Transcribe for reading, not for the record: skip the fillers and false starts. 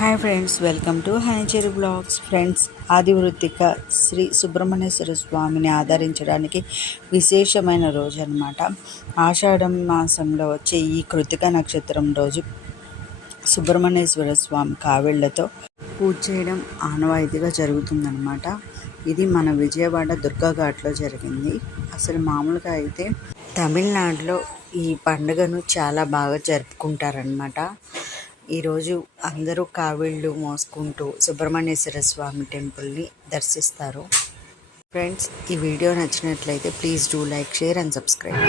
Hi friends, welcome to హనీచెరి blogs. Friends, ఆదివృత్తిక Shri Subrahmanyeswara స్వామిని ఆదరించడానికి విశేషమైన రోజు అన్నమాట. ఆషాఢం మాసంలో వచ్చే ఈ కృతిక నక్షత్రం రోజు సుబ్రహ్మణ్యేశ్వర స్వామి కావిళ్లతో పూజ చేయడం ఆనవాయితీగా జరుగుతుందన్నమాట. ఇది మన విజయవాడ దుర్గాఘాట్లో జరిగింది. అసలు మామూలుగా అయితే తమిళనాడులో ఈ పండుగను చాలా బాగా జరుపుకుంటారనమాట. ఈరోజు అందరూ కావిళ్ళు మోసుకుంటూ సుబ్రహ్మణ్యేశ్వర స్వామి టెంపుల్ని దర్శిస్తారు. ఫ్రెండ్స్, ఈ వీడియో నచ్చినట్లయితే please do like, share and subscribe.